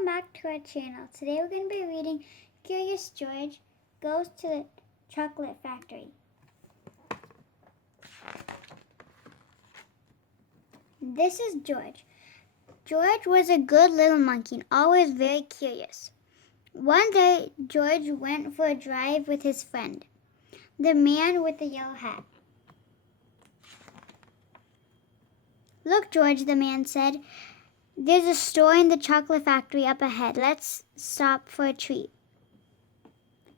Welcome back to our channel. Today we're going to be reading Curious George Goes to the Chocolate Factory. This is George. George was a good little monkey and always very curious. One day, George went for a drive with his friend, the man with the yellow hat. "Look, George," the man said. "There's a store in the chocolate factory up ahead. Let's stop for a treat."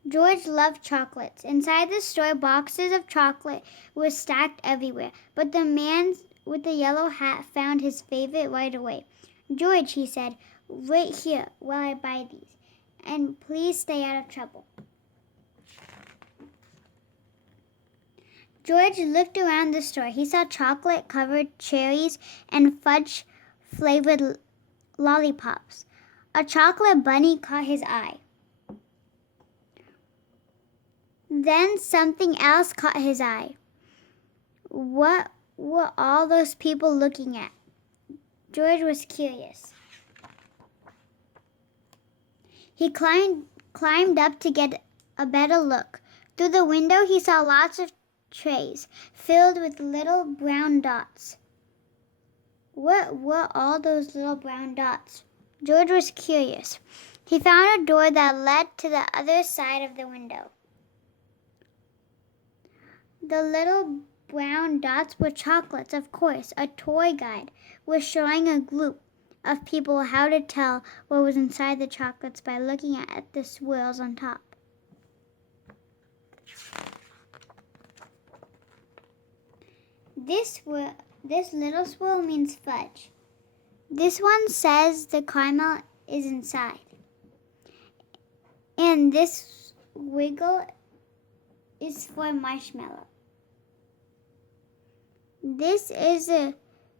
George loved chocolates. Inside the store, boxes of chocolate were stacked everywhere, but the man with the yellow hat found his favorite right away. "George," he said, "wait here while I buy these, and please stay out of trouble." George looked around the store. He saw chocolate-covered cherries and fudge-flavored lollipops. A chocolate bunny caught his eye. Then something else caught his eye. What were all those people looking at? George was curious. He climbed up to get a better look. Through the window, he saw lots of trays filled with little brown dots. What were all those little brown dots? George was curious. He found a door that led to the other side of the window. The little brown dots were chocolates, of course. A toy guide was showing a group of people how to tell what was inside the chocolates by looking at the swirls on top. This little swirl means fudge. This one says the caramel is inside. And this wiggle is for marshmallow. This is a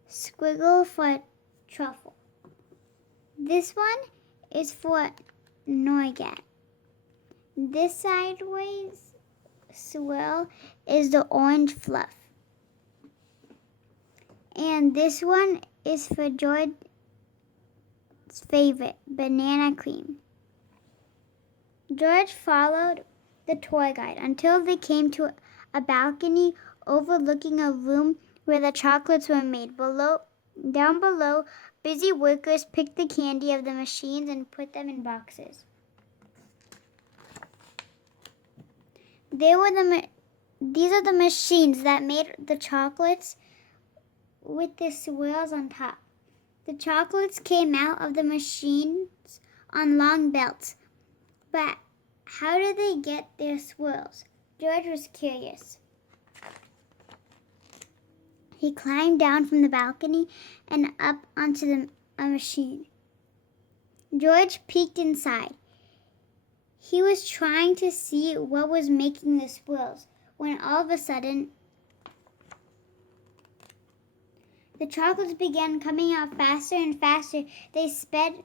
squiggle for truffle. This one is for nougat. This sideways swirl is the orange fluff. And this one is for George's favorite, banana cream. George followed the toy guide until they came to a balcony overlooking a room where the chocolates were made. Down below, busy workers picked the candy of the machines and put them in boxes. These are the machines that made the chocolates with the swirls on top. The chocolates came out of the machines on long belts. But how did they get their swirls? George was curious. He climbed down from the balcony and up onto a machine. George peeked inside. He was trying to see what was making the swirls when all of a sudden the chocolates began coming out faster and faster. They sped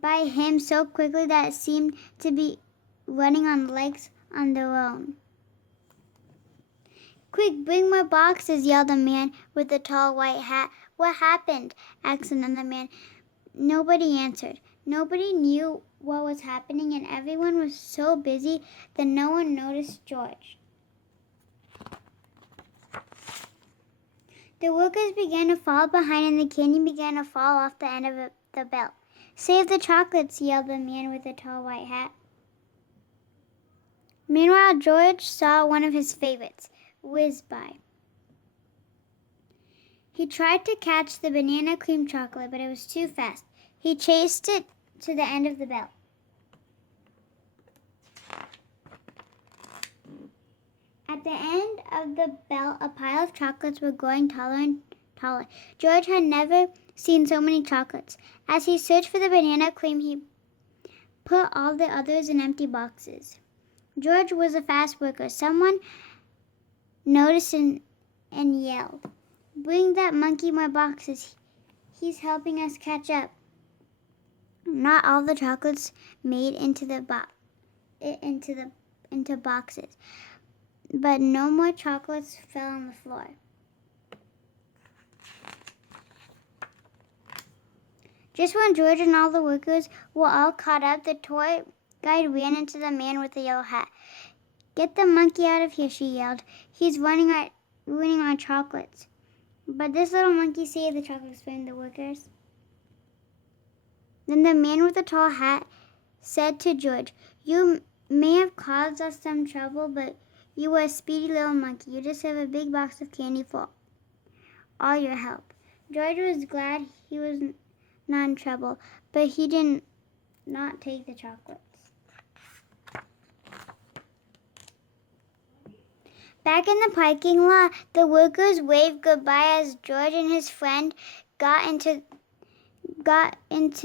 by him so quickly that it seemed to be running on legs on their own. "Quick, bring more boxes," yelled a man with a tall white hat. "What happened?" asked another man. Nobody answered. Nobody knew what was happening, and everyone was so busy that no one noticed George. The workers began to fall behind, and the candy began to fall off the end of the belt. "Save the chocolates," yelled the man with the tall white hat. Meanwhile, George saw one of his favorites whiz by. He tried to catch the banana cream chocolate, but it was too fast. He chased it to the end of the belt. At the end of the belt, a pile of chocolates were growing taller and taller. George had never seen so many chocolates. As he searched for the banana cream, he put all the others in empty boxes. George was a fast worker. Someone noticed and yelled, "Bring that monkey more boxes. He's helping us catch up." Not all the chocolates made into boxes, but no more chocolates fell on the floor. Just when George and all the workers were all caught up, the toy guide ran into the man with the yellow hat. "Get the monkey out of here," she yelled. "He's ruining our chocolates." "But this little monkey saved the chocolates," explained the workers. Then the man with the tall hat said to George, "You may have caused us some trouble, but you were a speedy little monkey. You deserve a big box of candy for all your help." George was glad he was not in trouble, but he did not take the chocolates. Back in the parking lot, the workers waved goodbye as George and his friend got into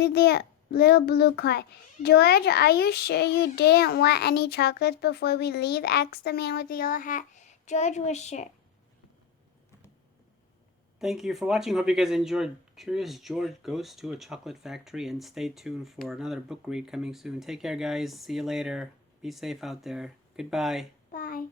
their little blue car. "George, are you sure you didn't want any chocolates before we leave?" asked the man with the yellow hat. George was sure. Thank you for watching. Hope you guys enjoyed Curious George Goes to a Chocolate Factory, and stay tuned for another book read coming soon. Take care, guys. See you later. Be safe out there. Goodbye. Bye.